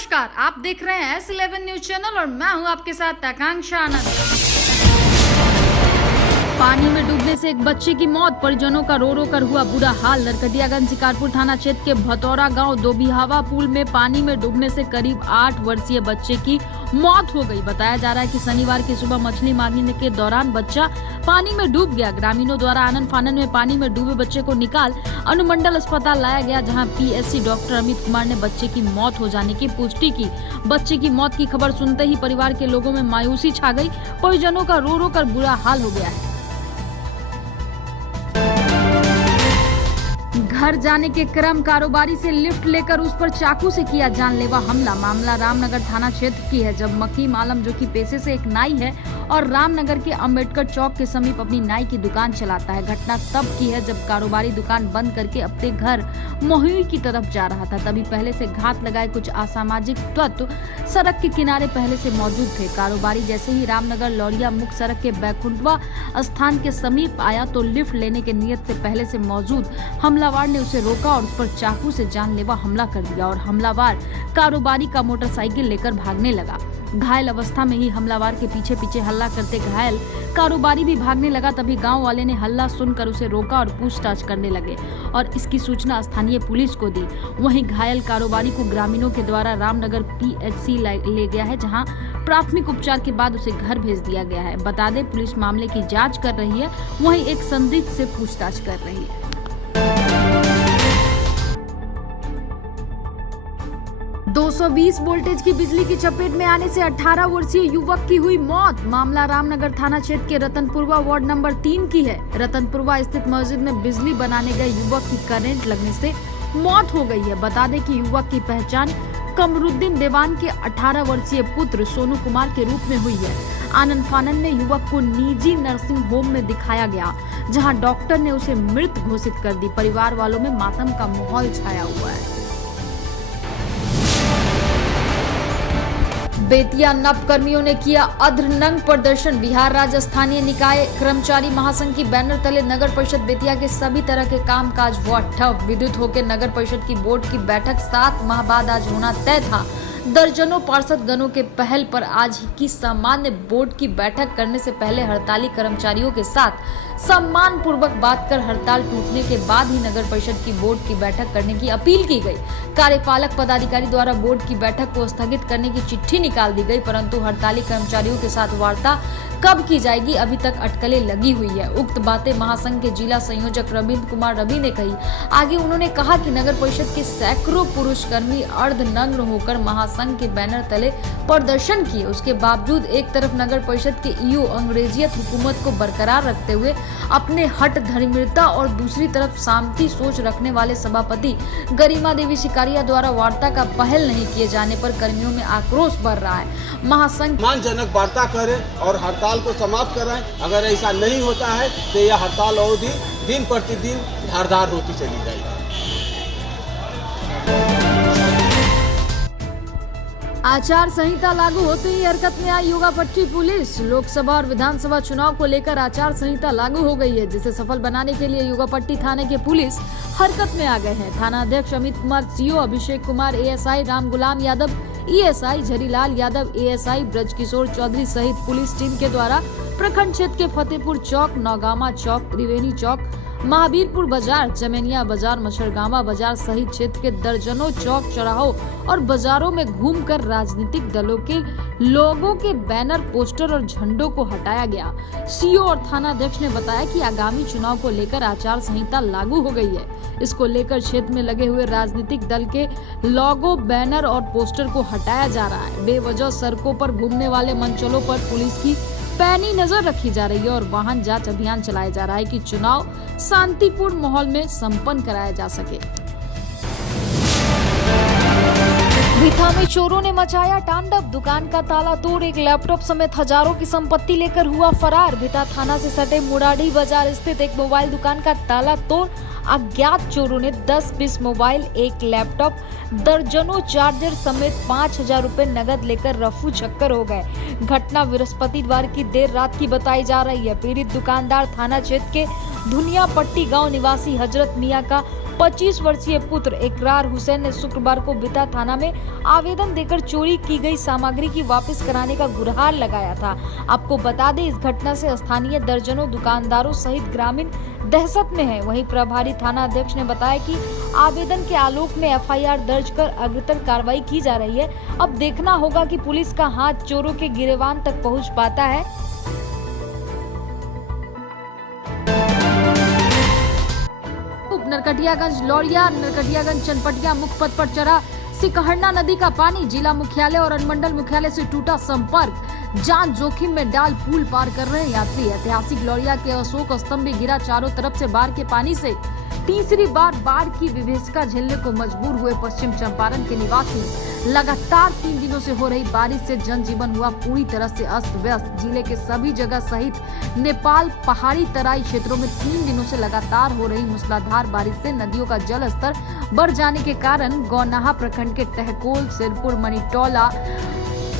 नमस्कार, आप देख रहे हैं S11 न्यूज चैनल और मैं हूं आपके साथ आकांक्षा आनंद। पानी में डूबने से एक बच्चे की मौत, परिजनों का रो रो कर हुआ बुरा हाल। नरकटियागंज शिकारपुर थाना क्षेत्र के भतौरा गांव दोबिहावा पुल में पानी में डूबने से करीब 8 वर्षीय बच्चे की मौत हो गई। बताया जा रहा है कि शनिवार की सुबह मछली मारने के दौरान बच्चा पानी में डूब गया। ग्रामीणों द्वारा आनन फानन में पानी में डूबे बच्चे को निकाल अनुमंडल अस्पताल लाया गया, जहां PSC डॉक्टर अमित कुमार ने बच्चे की मौत हो जाने की पुष्टि की। बच्चे की मौत की खबर सुनते ही परिवार के लोगों में मायूसी छा गई। परिजनों का रो रो कर बुरा हाल हो गया है। घर जाने के क्रम कारोबारी से लिफ्ट लेकर उस पर चाकू से किया जानलेवा हमला। मामला रामनगर थाना क्षेत्र की है, जब मकीम आलम जो कि पेशे से एक नाई है और रामनगर के अंबेडकर चौक के समीप अपनी नाई की दुकान चलाता है। घटना तब की है जब कारोबारी दुकान बंद करके अपने घर मोहिनी की तरफ जा रहा था। तभी पहले से घात लगाए कुछ असामाजिक तत्व सड़क के किनारे पहले से मौजूद थे। कारोबारी जैसे ही रामनगर लौरिया मुख्य सड़क के बैकुंठवा स्थान के समीप आया तो लिफ्ट लेने के नियत से पहले से मौजूद हमलावर ने उसे रोका और उस पर चाकू से जानलेवा हमला कर दिया और हमलावर कारोबारी का मोटरसाइकिल लेकर भागने लगा। घायल अवस्था में ही हमलावर के पीछे पीछे हल्ला करते घायल कारोबारी भी भागने लगा। तभी गांव वाले ने हल्ला सुनकर उसे रोका और पूछताछ करने लगे और इसकी सूचना स्थानीय पुलिस को दी। वहीं घायल कारोबारी को ग्रामीणों के द्वारा रामनगर PHC ले गया है, जहां प्राथमिक उपचार के बाद उसे घर भेज दिया गया है। बता दें, पुलिस मामले की जांच कर रही है, वहीं एक संदिग्ध से पूछताछ कर रही है। 220 वोल्टेज की बिजली की चपेट में आने से 18 वर्षीय युवक की हुई मौत। मामला रामनगर थाना क्षेत्र के रतनपुरवा वार्ड नंबर 3 की है। रतनपुरवा स्थित मस्जिद में बिजली बनाने गए युवक की करंट लगने से मौत हो गई है। बता दें कि युवक की पहचान कमरुद्दीन देवान के 18 वर्षीय पुत्र सोनू कुमार के रूप में हुई है। आनन फानन में युवक को निजी नर्सिंग होम में दिखाया गया, जहां डॉक्टर ने उसे मृत घोषित कर दी। परिवार वालों में मातम का माहौल छाया हुआ है। बेतिया नप कर्मियों ने किया अधरनंग प्रदर्शन। बिहार राज्य स्थानीय निकाय कर्मचारी महासंघ की बैनर तले नगर परिषद बेतिया के सभी तरह के कामकाज हुआ ठप। विद्युत होकर नगर परिषद की बोर्ड की बैठक 7 माह बाद आज होना तय था। दर्जनों पार्षद गणों के पहल पर आज की सामान्य बोर्ड की बैठक करने से पहले हड़ताली कर्मचारियों के साथ सम्मान पूर्वक बात कर हड़ताल टूटने के बाद ही नगर परिषद की बोर्ड की बैठक करने की अपील की गई। कार्यपालक पदाधिकारी द्वारा बोर्ड की बैठक को स्थगित करने की चिट्ठी निकाल दी गई, परंतु हड़ताली कर्मचारियों के साथ वार्ता कब की जाएगी अभी तक अटकलें लगी हुई है। उक्त बातें महासंघ के जिला संयोजक रविंद्र कुमार रवि ने कही। आगे उन्होंने कहा कि नगर परिषद के सैकड़ों पुरुष कर्मी अर्धनग्न होकर महासंघ के बैनर तले प्रदर्शन किए। उसके बावजूद एक तरफ नगर परिषद के EO अंग्रेजियत हुकूमत को बरकरार रखते हुए अपने हट धर्मिता और दूसरी तरफ शांति सोच रखने वाले सभापति गरिमा देवी शिकारिया द्वारा वार्ता का पहल नहीं किए जाने पर कर्मियों में आक्रोश बढ़ रहा है। महासंघ सम्मानजनक वार्ता करें और हड़ताल को समाप्त कराएं। अगर ऐसा नहीं होता है तो यह हड़ताल अवधि दिन प्रतिदिन धारदार होती चली जाएगी। आचार संहिता लागू होते ही हरकत में आई योगापट्टी पुलिस। लोकसभा और विधानसभा चुनाव को लेकर आचार संहिता लागू हो गई है, जिसे सफल बनाने के लिए योगापट्टी थाने के पुलिस हरकत में आ गए हैं। थाना अध्यक्ष अमित कुमार CO, अभिषेक कुमार ASI, राम गुलाम यादव ESI, झरीलाल यादव ASI, ब्रजकिशोर चौधरी सहित पुलिस टीम के द्वारा प्रखंड क्षेत्र के फतेहपुर चौक, नौगामा चौक, त्रिवेणी चौक, महावीरपुर बाजार, चमेनिया बाजार, मछरगामा बाजार सहित क्षेत्र के दर्जनों चौक चौराहों और बाजारों में घूमकर राजनीतिक दलों के लोगों के बैनर, पोस्टर और झंडों को हटाया गया। CO और थाना अध्यक्ष ने बताया कि आगामी चुनाव को लेकर आचार संहिता लागू हो गई है। इसको लेकर क्षेत्र में लगे हुए राजनीतिक दल के लोगो, बैनर और पोस्टर को हटाया जा रहा है। बेवजह सड़कों पर घूमने वाले मंचलों पर पुलिस की पैनी नजर रखी जा रही है और वाहन जांच अभियान चलाया जा रहा है कि चुनाव शांतिपूर्ण माहौल में संपन्न कराया जा सके। भीथा में चोरों ने मचाया तांडव। दुकान का ताला तोड़ एक लैपटॉप समेत हजारों की संपत्ति लेकर हुआ फरार। भीथा थाना से सटे मुराडी बाजार स्थित एक मोबाइल दुकान का ताला तोड़ अज्ञात चोरों ने 10-20 मोबाइल, एक लैपटॉप, दर्जनों चार्जर समेत 5,000 रुपए नगद लेकर रफू चक्कर हो गए। घटना बृहस्पतिवार की देर रात की बताई जा रही है। पीड़ित दुकानदार थाना क्षेत्र के धुनिया पट्टी गाँव निवासी हजरत मियाँ का 25 वर्षीय पुत्र इकरार हुसैन ने शुक्रवार को बिता थाना में आवेदन देकर चोरी की गई सामग्री की वापस कराने का गुहार लगाया था। आपको बता दें, इस घटना से स्थानीय दर्जनों दुकानदारों सहित ग्रामीण दहशत में है। वहीं प्रभारी थाना अध्यक्ष ने बताया कि आवेदन के आलोक में एफआईआर दर्ज कर अग्रतर कार्रवाई की जा रही है। अब देखना होगा कि पुलिस का हाथ चोरों के गिरेबान तक पहुंच पाता है। नरकटियागंज लौरिया नरकटियागंज चनपटिया मुख्य पथ पर चढ़ा सिकहरना नदी का पानी। जिला मुख्यालय और अनुमंडल मुख्यालय से टूटा संपर्क। जान जोखिम में डाल पुल पार कर रहे यात्री। ऐतिहासिक लौरिया के अशोक स्तंभ भी गिरा। चारों तरफ से बाढ़ के पानी से तीसरी बार बाढ़ की विभीषिका झेलने को मजबूर हुए पश्चिम चंपारण के निवासी। लगातार 3 दिनों से हो रही बारिश से जनजीवन हुआ पूरी तरह से अस्त व्यस्त। जिले के सभी जगह सहित नेपाल पहाड़ी तराई क्षेत्रों में 3 दिनों से लगातार हो रही मूसलाधार बारिश से नदियों का जल स्तर बढ़ जाने के कारण गौनाहा प्रखंड के टहकोल, सिरपुर, मनीटौला,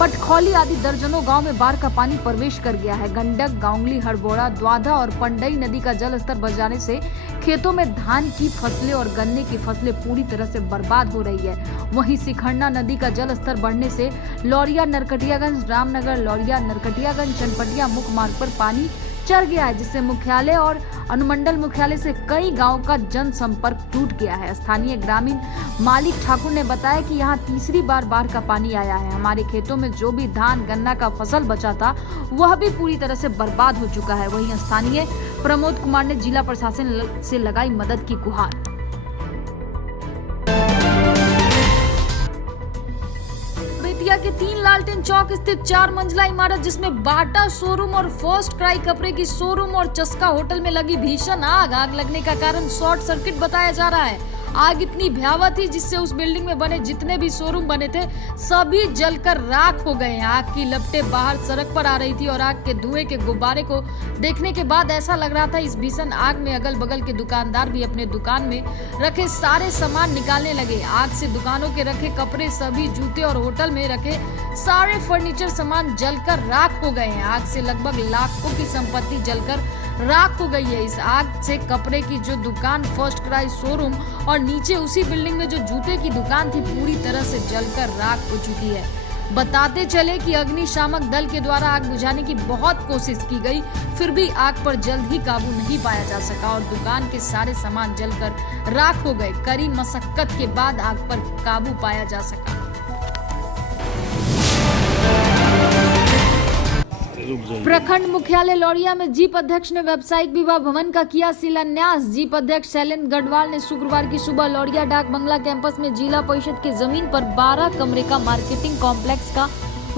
पटखौली आदि दर्जनों गांव में बाढ़ का पानी प्रवेश कर गया है। गंडक, गांगली, हड़बोड़ा, द्वाधा और पंडई नदी का जल स्तर बढ़ जाने से खेतों में धान की फसलें और गन्ने की फसलें पूरी तरह से बर्बाद हो रही है। वहीं सिकहरना नदी का जल स्तर बढ़ने से लौरिया नरकटियागंज, रामनगर, लौरिया नरकटियागंज, चनपटिया मुख्य मार्ग पर पानी चढ़ गया है, जिससे मुख्यालय और अनुमंडल मुख्यालय से कई गांव का जनसंपर्क टूट गया है। स्थानीय ग्रामीण मालिक ठाकुर ने बताया कि यहां तीसरी बार बाढ़ का पानी आया है। हमारे खेतों में जो भी धान गन्ना का फसल बचा था वह भी पूरी तरह से बर्बाद हो चुका है। वहीं स्थानीय प्रमोद कुमार ने जिला प्रशासन से लगाई मदद की गुहार। बेतिया के 3 लालटेन चौक स्थित 4 मंजिला इमारत जिसमें बाटा शोरूम और फर्स्ट क्राई कपड़े की शोरूम और चस्का होटल में लगी भीषण आग लगने का कारण शॉर्ट सर्किट बताया जा रहा है। आग इतनी भयावह थी जिससे उस बिल्डिंग में बने जितने भी शोरूम बने थे सभी जलकर राख हो गए हैं। आग की लपटें बाहर सड़क पर आ रही थी और आग के धुएं के गुब्बारे को देखने के बाद ऐसा लग रहा था इस भीषण आग में अगल बगल के दुकानदार भी अपने दुकान में रखे सारे सामान निकालने लगे। आग से दुकानों के रखे कपड़े, सभी जूते और होटल में रखे सारे फर्नीचर सामान जलकर राख हो गए हैं। आग से लगभग लाखों की संपत्ति जलकर राख हो गई है। इस आग से कपड़े की जो दुकान, फर्स्ट क्राई शोरूम और नीचे उसी बिल्डिंग में जो जूते की दुकान थी पूरी तरह से जलकर राख हो चुकी है। बताते चले कि अग्निशामक दल के द्वारा आग बुझाने की बहुत कोशिश की गई, फिर भी आग पर जल्द ही काबू नहीं पाया जा सका और दुकान के सारे सामान जलकर राख हो गए। कड़ी मशक्कत के बाद आग पर काबू पाया जा सका। प्रखंड मुख्यालय लौरिया में जीप अध्यक्ष ने व्यावसायिक विवाह भवन का किया शिलान्यास। जीप अध्यक्ष शैलेंद्र गढ़वाल ने शुक्रवार की सुबह लौरिया डाक बंगला कैंपस में जिला परिषद की जमीन पर 12 कमरे का मार्केटिंग कॉम्प्लेक्स का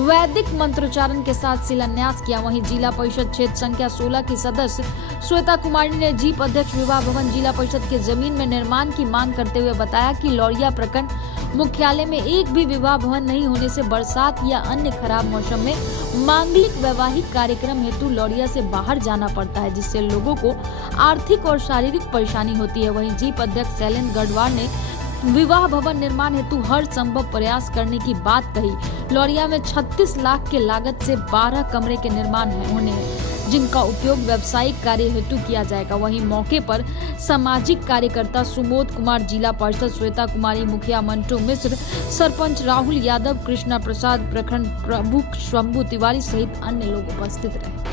वैदिक मंत्रोच्चारण के साथ शिलान्यास किया। वहीं जिला परिषद क्षेत्र संख्या 16 की सदस्य श्वेता कुमारी ने जीप अध्यक्ष विवाह भवन जिला परिषद के जमीन में निर्माण की मांग करते हुए बताया कि लौरिया प्रखंड मुख्यालय में एक भी विवाह भवन नहीं होने से बरसात या अन्य खराब मौसम में मांगलिक वैवाहिक कार्यक्रम हेतु लौरिया से बाहर जाना पड़ता है, जिससे लोगों को आर्थिक और शारीरिक परेशानी होती है। वहीं जीप अध्यक्ष शैलेंद्र गढ़वाल ने विवाह भवन निर्माण हेतु हर संभव प्रयास करने की बात कही। लौरिया में 36 लाख के लागत से 12 कमरे के निर्माण होने हैं, जिनका उपयोग व्यावसायिक कार्य हेतु किया जाएगा। वहीं मौके पर सामाजिक कार्यकर्ता सुमोद कुमार, जिला पार्षद श्वेता कुमारी, मुखिया मंटू मिश्र, सरपंच राहुल यादव, कृष्णा प्रसाद, प्रखंड प्रमुख शंभू तिवारी सहित अन्य लोग उपस्थित रहे।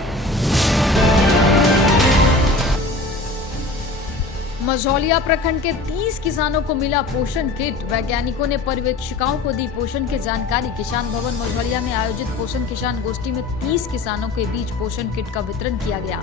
मझौलिया प्रखंड के 30 किसानों को मिला पोषण किट। वैज्ञानिकों ने पर्यवेक्षिकाओं को दी पोषण की जानकारी। किसान भवन मझौलिया में आयोजित पोषण किसान गोष्ठी में 30 किसानों के बीच पोषण किट का वितरण किया गया।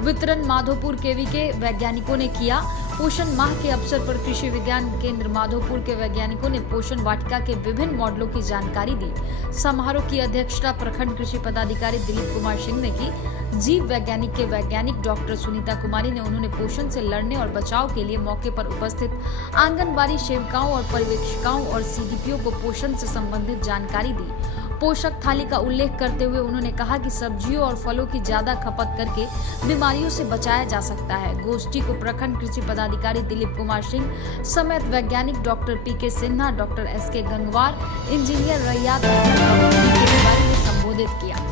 वितरण माधोपुर केवी के वैज्ञानिकों ने किया। पोषण माह के अवसर पर कृषि विज्ञान केंद्र माधोपुर के वैज्ञानिकों ने पोषण वाटिका के विभिन्न मॉडलों की जानकारी दी। समारोह की अध्यक्षता प्रखंड कृषि पदाधिकारी दिलीप कुमार सिंह ने की। जीव वैज्ञानिक के वैज्ञानिक डॉक्टर सुनीता कुमारी ने उन्होंने पोषण से लड़ने और बचाव के लिए मौके पर उपस्थित आंगनबाड़ी सेविकाओं और पर्यवेक्षिकाओं और सीडीपीओ को पोषण से संबंधित जानकारी दी। पोषक थाली का उल्लेख करते हुए उन्होंने कहा कि सब्जियों और फलों की ज्यादा खपत करके बीमारियों से बचाया जा सकता है। गोष्ठी को प्रखंड कृषि पदाधिकारी दिलीप कुमार सिंह समेत वैज्ञानिक doctor PK Sinha, doctor SK Gangwar, engineer Raiyat ने संबोधित किया।